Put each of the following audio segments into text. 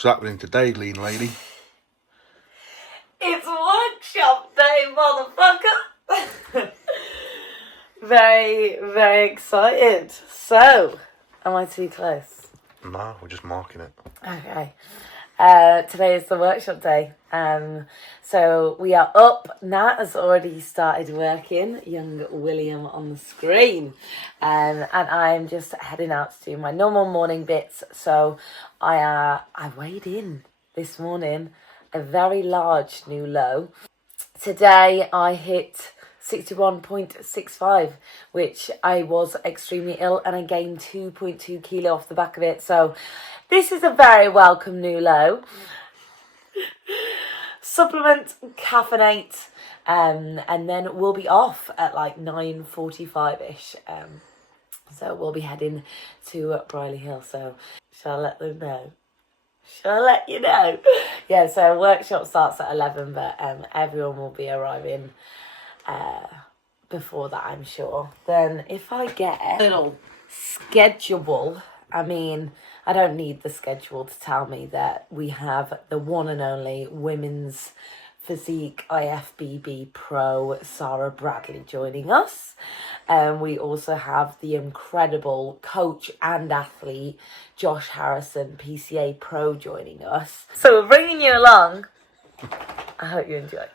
What's happening today, lean lady? It's workshop day, motherfucker! Very, very excited. So, am I too close? No, we're just marking it. Okay. Today is the workshop day. So we are up. Nat has already started working. Young William on the screen. And I'm just heading out to do my normal morning bits. So I weighed in this morning a very large new low. Today I hit 61.65, which I was extremely ill, and I gained 2.2 kilo off the back of it. So this is a very welcome new low. Supplement, caffeinate, and then we'll be off at like 9:45ish. So we'll be heading to Briley Hill. So shall I let them know? Shall I let you know? Yeah, so workshop starts at 11, but everyone will be arriving before that, I'm sure. Then if I get a little schedule, I mean, I don't need the schedule to tell me that we have the one and only women's physique IFBB pro Sarah Bradley joining us. We also have the incredible coach and athlete Josh Harrison, PCA pro, joining us. So we're bringing you along. I hope you enjoy.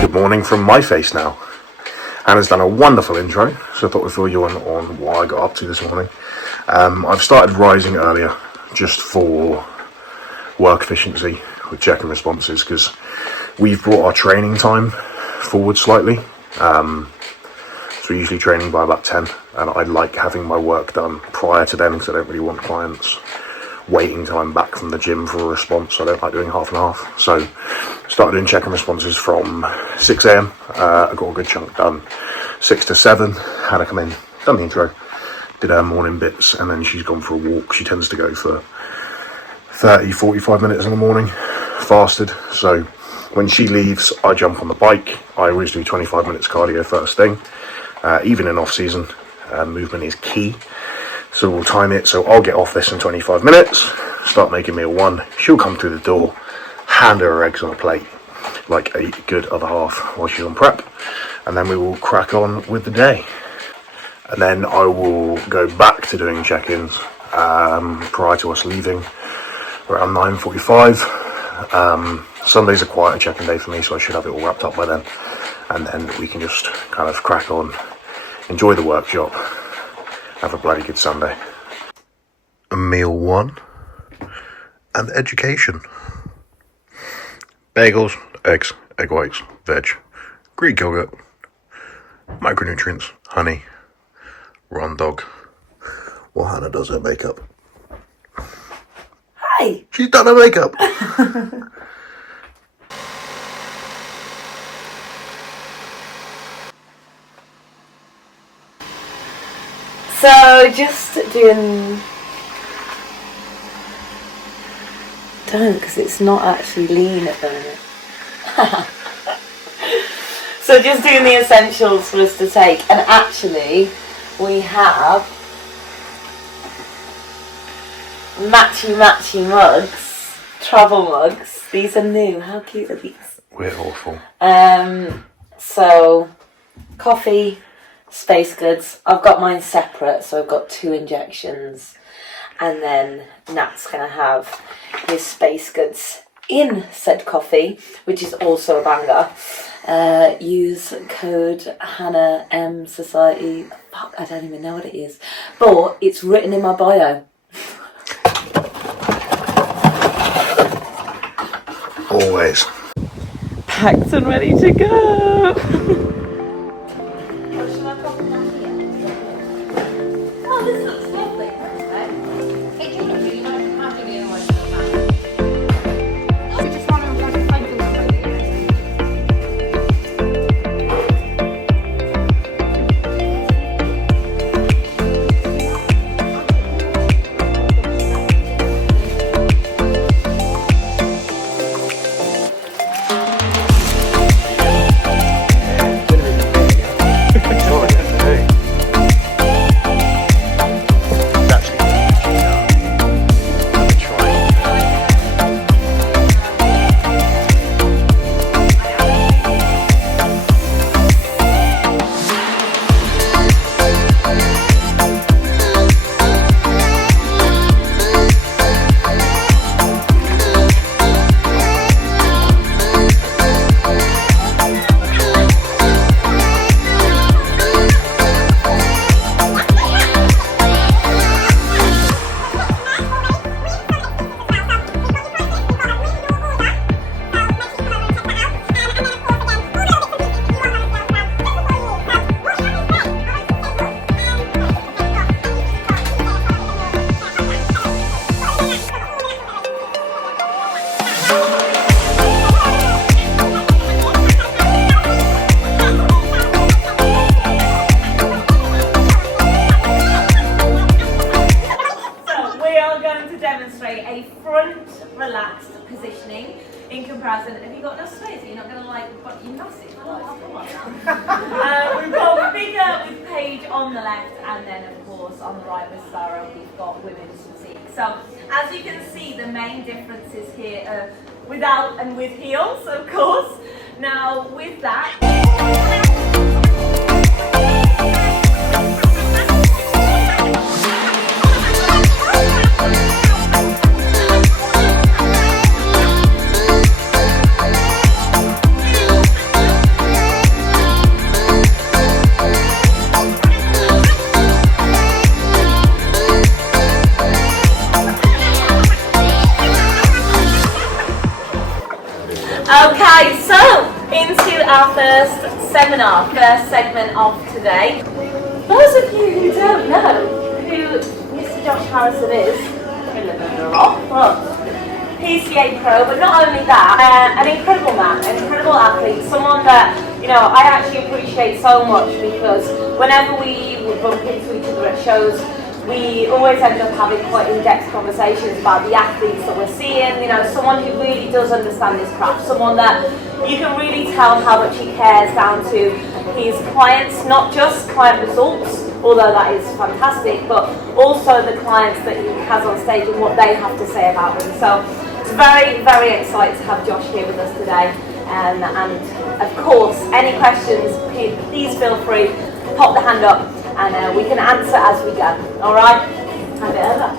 Good morning from my face now. Hannah's done a wonderful intro, so I thought we'd fill you on what I got up to this morning. I've started rising earlier just for work efficiency with Checkin responses, because we've brought our training time forward slightly. So we're usually training by about 10, and I like having my work done prior to then, because I don't really want clients waiting till I'm back from the gym for a response. So I don't like doing half and half. So started doing Checkin responses from 6 a.m. I got a good chunk done. 6 to 7, had her come in, done the intro, did her morning bits, and then she's gone for a walk. She tends to go for 30-45 minutes in the morning, fasted. So when she leaves, I jump on the bike. I always do 25 minutes cardio first thing. Even in off season, movement is key. So we'll time it. So I'll get off this in 25 minutes, start making meal one. She'll come through the door, hand her eggs on a plate, like a good other half while she's on prep. And then we will crack on with the day. And then I will go back to doing check-ins prior to us leaving around 9:45. Sundays are quite a check-in day for me, so I should have it all wrapped up by then. And then we can just kind of crack on, enjoy the workshop, have a bloody good Sunday. Meal one and education. Bagels, eggs, egg whites, veg, Greek yogurt, micronutrients, honey, run dog. Well, Hannah does her makeup. Hi! She's done her makeup! So just doing... Don't, because it's not actually lean at the minute. So just doing the essentials for us to take. And actually, we have matchy mugs, travel mugs. These are new. How cute are these? We're awful. So coffee, space goods. I've got mine separate, so I've got 2 injections, and then Nat's gonna have his space goods in said coffee, which is also a banger. Use code Hannah M Society. Fuck, I don't even know what it is, but it's written in my bio. Always. Packed and ready to go. Oh, this looks lovely. demonstrate a front relaxed positioning in comparison. Have you got enough space? You're not going to like, but you're massive. Come on now. We've got Bigger with Paige on the left, and then of course on the right with Sarah we've got women's physique. So as you can see, the main differences here are without and with heels, of course. Now with that. Okay, so into our first seminar, first segment of today. Those of you who don't know who Mr. Josh Harrison is, you're living under a rock, but PCA Pro, but not only that, an incredible man, an incredible athlete, someone that, you know, I actually appreciate so much because whenever we would bump into each other at shows, we always end up having quite in-depth conversations about the athletes that we're seeing, you know, someone who really does understand his craft, someone that you can really tell how much he cares down to his clients, not just client results, although that is fantastic, but also the clients that he has on stage and what they have to say about them. So it's very, very excited to have Josh here with us today. And of course, any questions, please feel free, pop the hand up, and we can answer as we go. All right? Hand it over.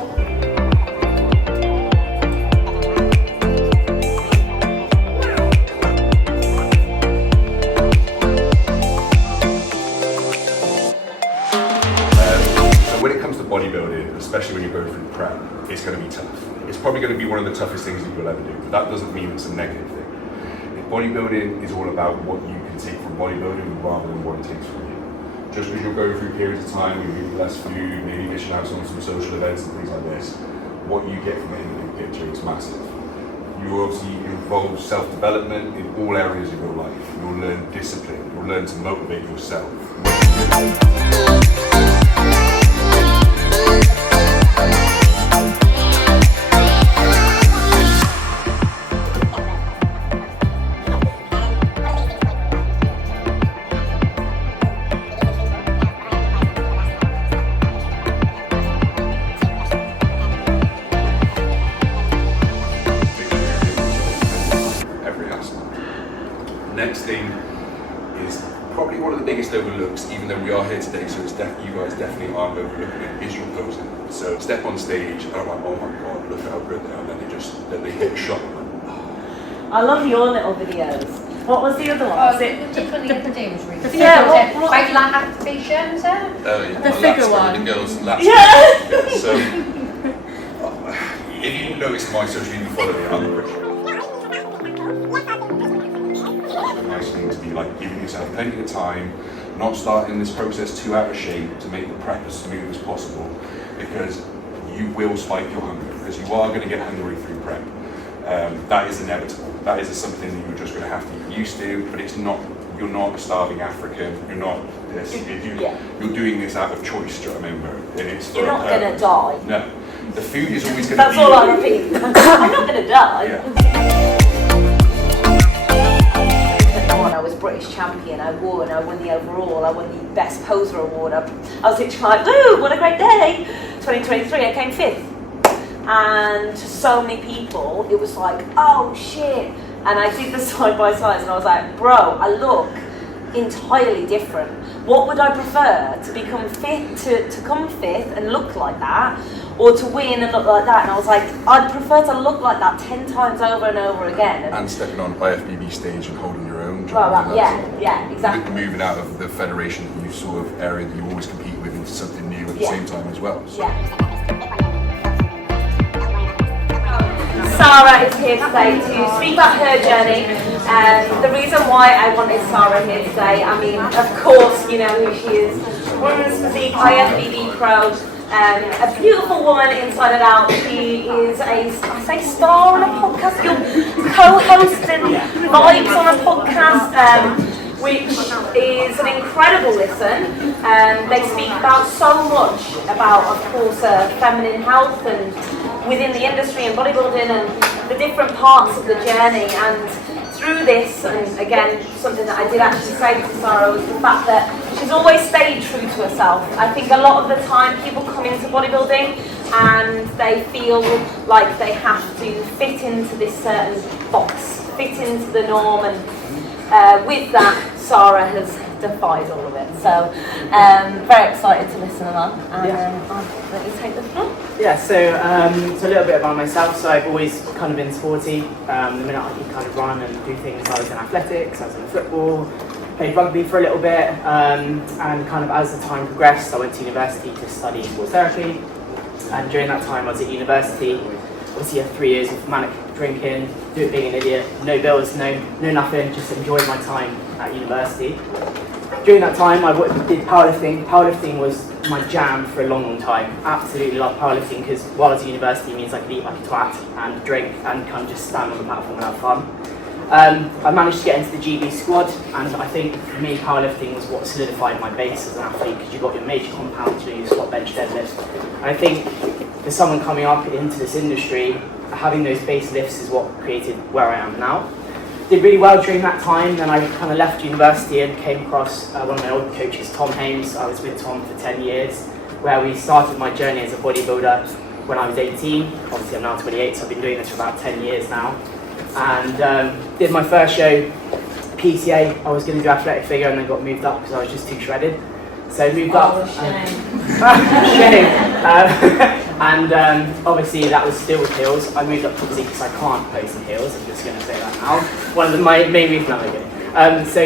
So when it comes to bodybuilding, especially when you're going through prep, it's going to be tough. It's probably going to be one of the toughest things that you'll ever do, but that doesn't mean it's a negative thing. If bodybuilding is all about what you can take from bodybuilding rather than what it takes from you. Just because you're going through periods of time where you eat less food, maybe missing out on some social events and things like this, what you get from it in the big picture is massive. You obviously involve self-development in all areas of your life. You'll learn discipline, you'll learn to motivate yourself. Next thing is probably one of the biggest overlooks, even though we are here today, so it's you guys definitely aren't overlooking it, is your posing. So step on stage, and I'm like, oh my god, look at how good they are, and then they hit a shot. I love your little videos. What was the other one? Was it different things, really. Yeah, like lat activation, is it? The figure one. The girls' lats. Yeah. So if you notice my social media following, I'm British. Nice thing to be like giving yourself plenty of time, not starting this process too out of shape to make the prep as smooth as possible, because you will spike your hunger, because you are going to get hungry through prep. That is inevitable. That is something that you're just going to have to get used to, but it's not, you're not a starving African, you're not this, you're doing this out of choice, do you remember? And it's You're not going to die. No. The food is always going to be... That's all I repeat. I'm not going to die. Yeah. I was British champion, I won the overall, I won the best poser award. I was literally like, woo, what a great day. 2023, I came 5th. And to so many people, it was like, oh shit. And I did the side by sides and I was like, bro, I look entirely different. What would I prefer? To become to come 5th and look like that, or to win and look like that? And I was like, I'd prefer to look like that 10 times over and over again. And stepping on IFBB stage and holding your own. Well, yeah, exactly. Moving out of the federation that you sort of area that you always compete with into something new at the same time as well. So. Yeah. Sarah is here today to speak about her journey. The reason why I wanted Sarah here today, I mean, of course, you know who she is. Women's Physique, IFBB Pro, a beautiful woman inside and out. She is I say star on a podcast, you're co-hosting Vibes on a podcast, which is an incredible listen. They speak about so much about, of course, feminine health and within the industry and bodybuilding and the different parts of the journey. And through this, and again, something that I did actually say to Sarah was the fact that she's always stayed true to herself. I think a lot of the time people come into bodybuilding and they feel like they have to fit into this certain box, fit into the norm, and with that, Sarah has defied all of it. So, very excited to listen along, and I'll let you take the floor. Yeah, so a little bit about myself. So I've always kind of been sporty. The minute I could kind of run and do things, I was in athletics, I was in football, played rugby for a little bit, and kind of as the time progressed, I went to university to study sports therapy. And during that time I was at university, obviously had 3 years of manic drinking, being an idiot, no bills, no nothing, just enjoyed my time at university. During that time I did powerlifting. Powerlifting was my jam for a long time. Absolutely loved powerlifting because while I was at university it means I could eat like a twat and drink and kind of just stand on the platform and have fun. I managed to get into the GB squad, and I think for me powerlifting was what solidified my base as an athlete, because you've got your major compounds, you know, your squat, bench, deadlift. And I think for someone coming up into this industry, having those base lifts is what created where I am now. Did really well during that time, then I kind of left university and came across one of my old coaches, Tom Hames. I was with Tom for 10 years, where we started my journey as a bodybuilder when I was 18. Obviously I'm now 28, so I've been doing this for about 10 years now. And did my first show, PTA. I was going to do athletic figure and then got moved up because I was just too shredded. So moved up. Shame. And obviously that was still with heels. I moved up to physique because I can't pose in heels. I'm just going to say that now. One of my main reasons I'm okay. So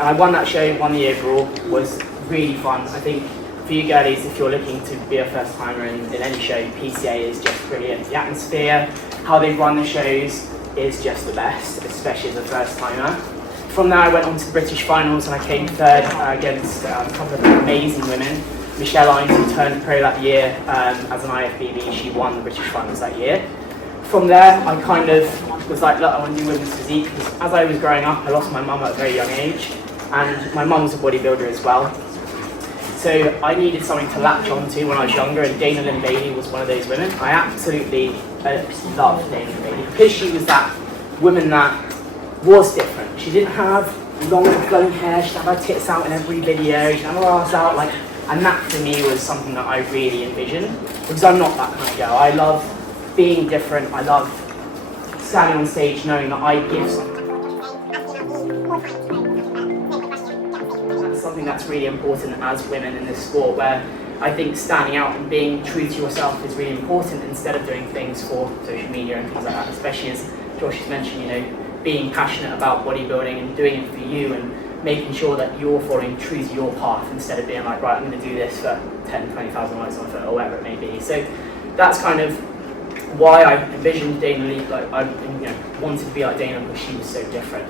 I won that show, won the overall. Was really fun. I think for you girlies, if you're looking to be a first timer in any show, PCA is just brilliant. The atmosphere, how they run the shows is just the best, especially as a first timer. From there I went on to the British finals and I came third against a couple of amazing women. Michelle Ines, who turned pro that year as an IFBB, she won the British finals that year. From there I kind of was like, look, I want to do women's physique, because as I was growing up I lost my mum at a very young age, and my mum was a bodybuilder as well. So I needed something to latch onto when I was younger, and Dana Lynn Bailey was one of those women. I absolutely loved Dana Lynn Bailey because she was that woman that was different. She didn't have long flowing hair, she'd have her tits out in every video, she'd have her ass out, and that for me was something that I really envisioned, because I'm not that kind of girl. I love being different, I love standing on stage knowing that I give something. Something that's really important as women in this sport, where I think standing out and being true to yourself is really important, instead of doing things for social media and things like that, especially as Josh has mentioned, you know, being passionate about bodybuilding and doing it for you and making sure that you're following true to your path, instead of being like, right, I'm going to do this for 10, 20,000 likes on foot or whatever it may be. So that's kind of why I envisioned Dana Lee, like I wanted to be like Dana because she was so different.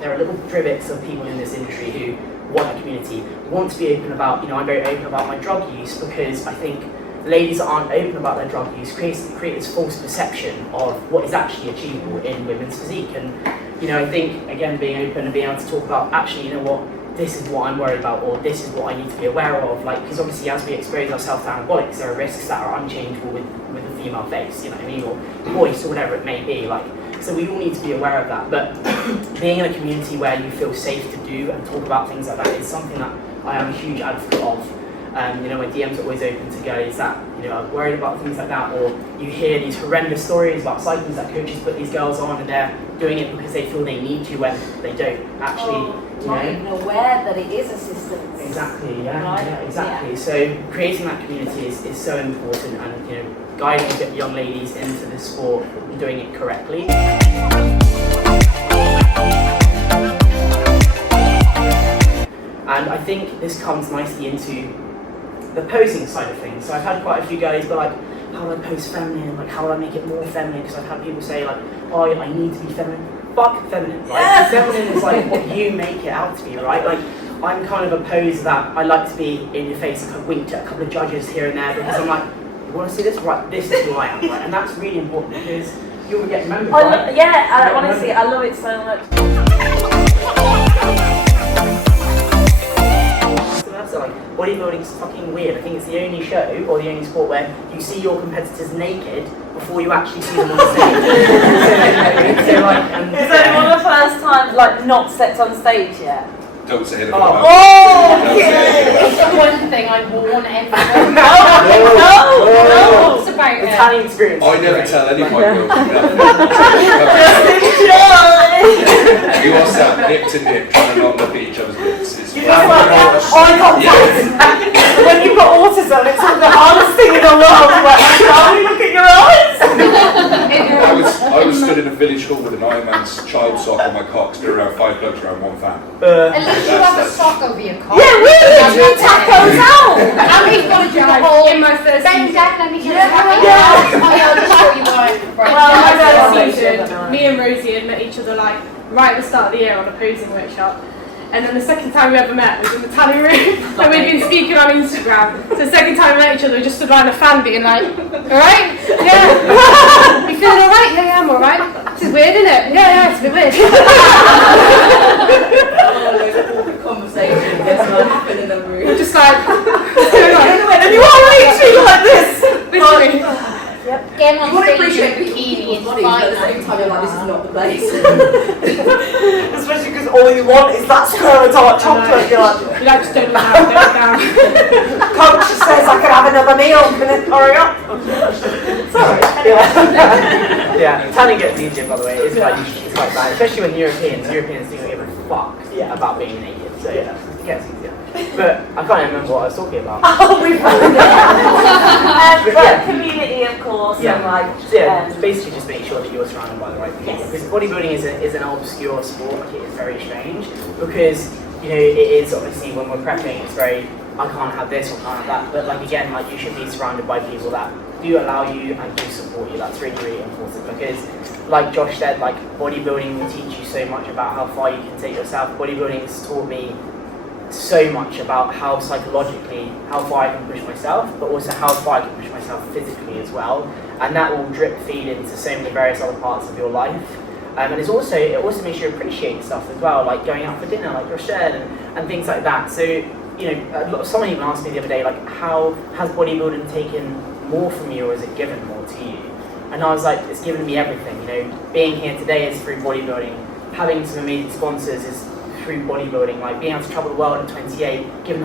There are little trivets of people in this industry who want a community, want to be open about, I'm very open about my drug use, because I think ladies that aren't open about their drug use create this false perception of what is actually achievable in women's physique. And I think, again, being open and being able to talk about, actually, you know what, this is what I'm worried about, or this is what I need to be aware of, because obviously as we expose ourselves to anabolics, there are risks that are unchangeable with a female face, or voice, or whatever it may be, so we all need to be aware of that. But being in a community where you feel safe to do and talk about things like that is something that I am a huge advocate of. My DMs are always open to guys that are worried about things like that, or you hear these horrendous stories about cycles that coaches put these girls on and they're doing it because they feel they need to when they don't actually. Not even aware that it is assistance. Exactly, yeah, right? yeah, exactly. Yeah. So creating that community is so important, and guiding young ladies into the sport and doing it correctly. And I think this comes nicely into the posing side of things. So I've had quite a few guys be like, how do I pose feminine? How do I make it more feminine? Because I've had people say oh, I need to be feminine. Fuck feminine, right? Yes! Feminine is what you make it out to be, right? I'm kind of a pose that I like to be in your face. I winked at a couple of judges here and there, because I'm like, you want to see this? Right, this is who I am, right? And that's really important, because you'll get remembered, right? Honestly, I love it so much. bodybuilding's fucking weird. I think it's the only show or the only sport where you see your competitors naked before you actually see them on stage. so like, is anyone the first time like not stepped on stage yet? Don't say anything about it. Oh, Don't say anything about It's the one thing I warn everyone. no. It's about the it. tanning experience. I never tell any of my girls. You are sat hip to hip trying not to look at each other's lips. It's You just like eye contact. When you've got autism, it's like the hardest thing in the world. Like, can't we look at your eyes? I was stood in a village hall with an Iron Man's child sock on my cock, stood around 5 blokes around one fan. At least you have a sock over your cock. Yeah, we literally tacos out. And he's got to do the whole In my first bend season. down, let me just Yeah. I'll just show you why. Well, In my I first don't season, know. me and Rosie had met each other like right at the start of the year on a posing workshop. And then the second time we ever met was in the tanning room. And we'd been speaking on Instagram. So the second time we met each other, we just stood around a fan being like, alright? Yeah. You feeling alright? Yeah, I'm alright. This is weird, isn't it? Yeah, it's a bit weird. Conversation that's not happening in the room. We're just like, And you are literally like this. literally. Get on You want to stage appreciate in a people's bikini, bodies, but at the same time you're like, this is not the place. Especially because all you want is that square of dark chocolate. You're like, You like, just don't look down, don't look down. Coach says I can have another meal. Can it hurry up? Sorry. Yeah, tanning gets easier, by the way. It's quite bad, especially when Europeans don't give a fuck about being naked. So it gets easier. But I can't remember what I was talking about. Oh, we've yeah. community, of course. Yeah. And like, Yeah, basically just make sure that you're surrounded by the right people. Yes. Because bodybuilding is an obscure sport. Like, it is very strange because it is obviously when we're prepping, it's very I can't have this or can't have that. But like again, like you should be surrounded by people that do allow you and do support you. That's really, really important because, like Josh said, like bodybuilding will teach you so much about how far you can take yourself. Bodybuilding has taught me so much about how psychologically, how far I can push myself, but also how far I can push myself physically as well. And that will drip feed into so many various other parts of your life. And it also makes you appreciate stuff as well, like going out for dinner, like Josh said, and things like that. So, someone even asked me the other day, like, how has bodybuilding taken more from you, or is it given more to you? And I was like, it's given me everything. Being here today is through bodybuilding. Having some amazing sponsors is through bodybuilding. Like being able to travel the world at 28, given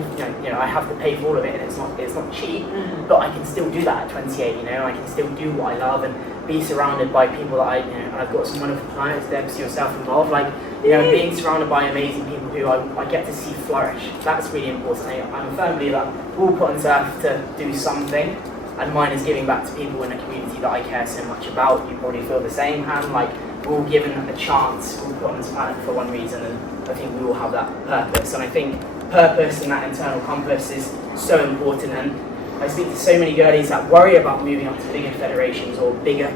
I have to pay for all of it, and it's not cheap, but I can still do that at 28. I can still do what I love and be surrounded by people that and I've got some wonderful clients, Debs, yourself involved. Like being surrounded by amazing people who I get to see flourish. That's really important. I'm a firm believer that we're all put on this earth to do something, and mine is giving back to people in a community that I care so much about. You probably feel the same, Han. Like we're all given a chance. We're put on this planet for one reason, and I think we all have that purpose. And I think purpose and that internal compass is so important. And I speak to so many girlies that worry about moving up to bigger federations or bigger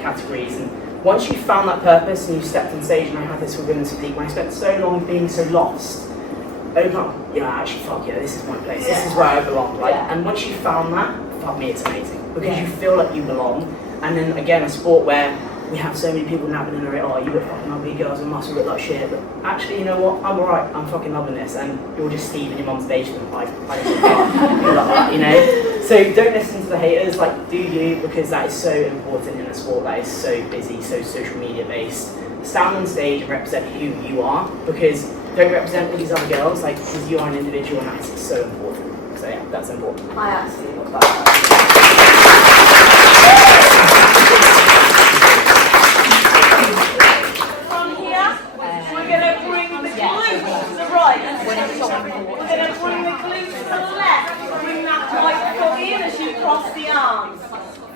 categories. And once you've found that purpose and you've stepped on stage, and I had this with women's physique, when I spent so long being so lost, open up, actually, fuck yeah, this is my place. This is where I belong. And once you've found that, fuck me, it's amazing because you feel like you belong. And then again, a sport where we have so many people napping in the rate, you look fucking ugly, girls and muscle look like shit, but actually, you know what, I'm alright, I'm fucking loving this, and you're just Steve in your mum's basement, So don't listen to the haters, do you, because that is so important in a sport that is so busy, so social media based. Stand on stage and represent who you are, because don't represent all these other girls, because you are an individual, and that is so important. So yeah, that's important. I absolutely love that.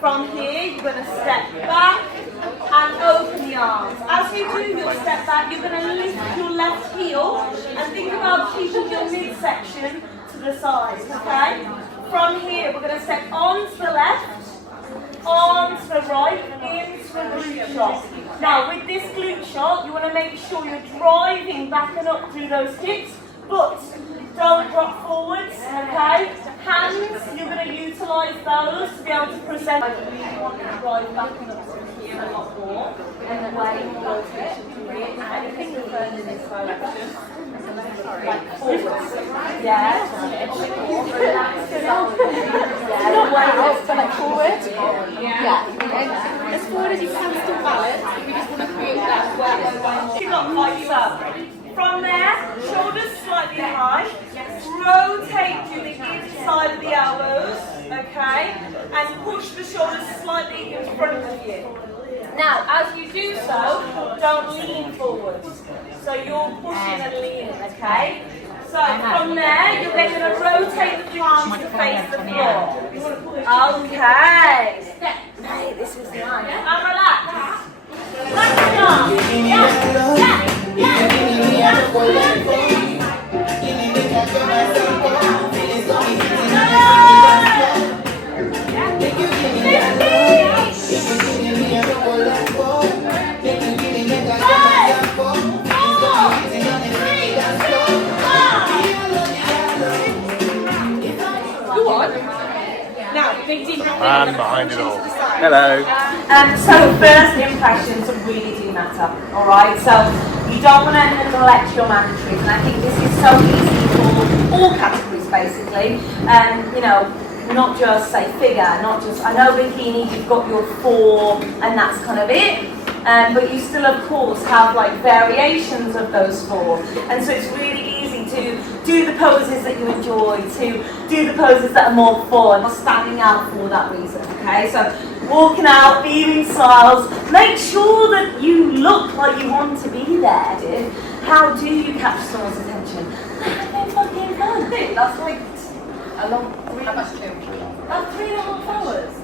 From here, you're going to step back and open the arms. As you do your step back, you're going to lift your left heel and think about keeping your midsection to the side, okay? From here, we're going to step onto the left, onto the right, into a glute shot. Now, with this glute shot, you want to make sure you're driving back and up through those kicks, but don't drop forwards, okay? Hands, you're going to utilise those to be able to present. I really want to drive back and up through here a lot more, and the way more rotation to create anything further in this direction. like forwards. Yeah. Not way up, but like forward. Yeah. As forward as you can, still balance. We just want to create that work. You got like so. From there, shoulders slightly high. Rotate to the inside of the elbows, okay? And push the shoulders slightly in front of you. Now, as you do so, don't lean forward. So you're pushing and leaning, okay? So from there, you're then going to rotate the palms to face the floor. Okay. Mate, this is nice. And relax. Let's go. Man behind it all. Hello. So first impressions really do matter, alright? So you don't want to neglect your mandatories, and I think this is so easy for all categories basically. You know, not just say figure, not just, I know bikini, you've got your 4 and that's kind of it. But you still of course have like variations of those 4. And so it's really easy to do the poses that you enjoy, to do the poses that are more fun, or standing out for that reason, okay? So walking out, beaming smiles, make sure that you look like you want to be there, dude. How do you catch someone's attention? By having fucking fun. Dude, that's like a long 3 hours. About 3.5 hours.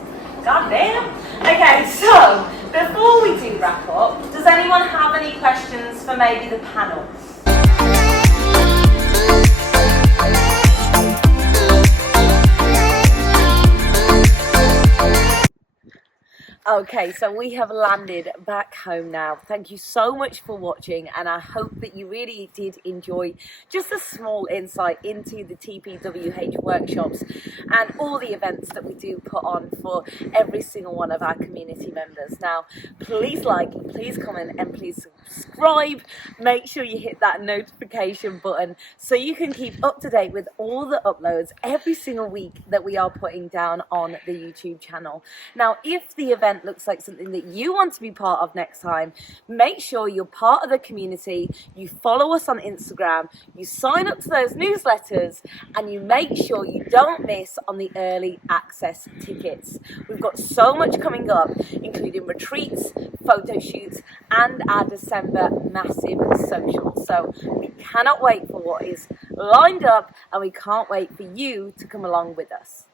God damn. Okay, so before we do wrap up, does anyone have any questions for maybe the panel? Okay, so we have landed back home now. Thank you so much for watching, and I hope that you really did enjoy just a small insight into the Tpwh workshops and all the events that we do put on for every single one of our community members. Now, please like, please comment, and please subscribe. Make sure you hit that notification button so you can keep up to date with all the uploads every single week that we are putting down on the YouTube channel. Now, if the event looks like something that you want to be part of next time, make sure you're part of the community, you follow us on Instagram, you sign up to those newsletters, and you make sure you don't miss on the early access tickets. We've got so much coming up, including retreats, photo shoots, and our December massive social. So we cannot wait for what is lined up, and we can't wait for you to come along with us.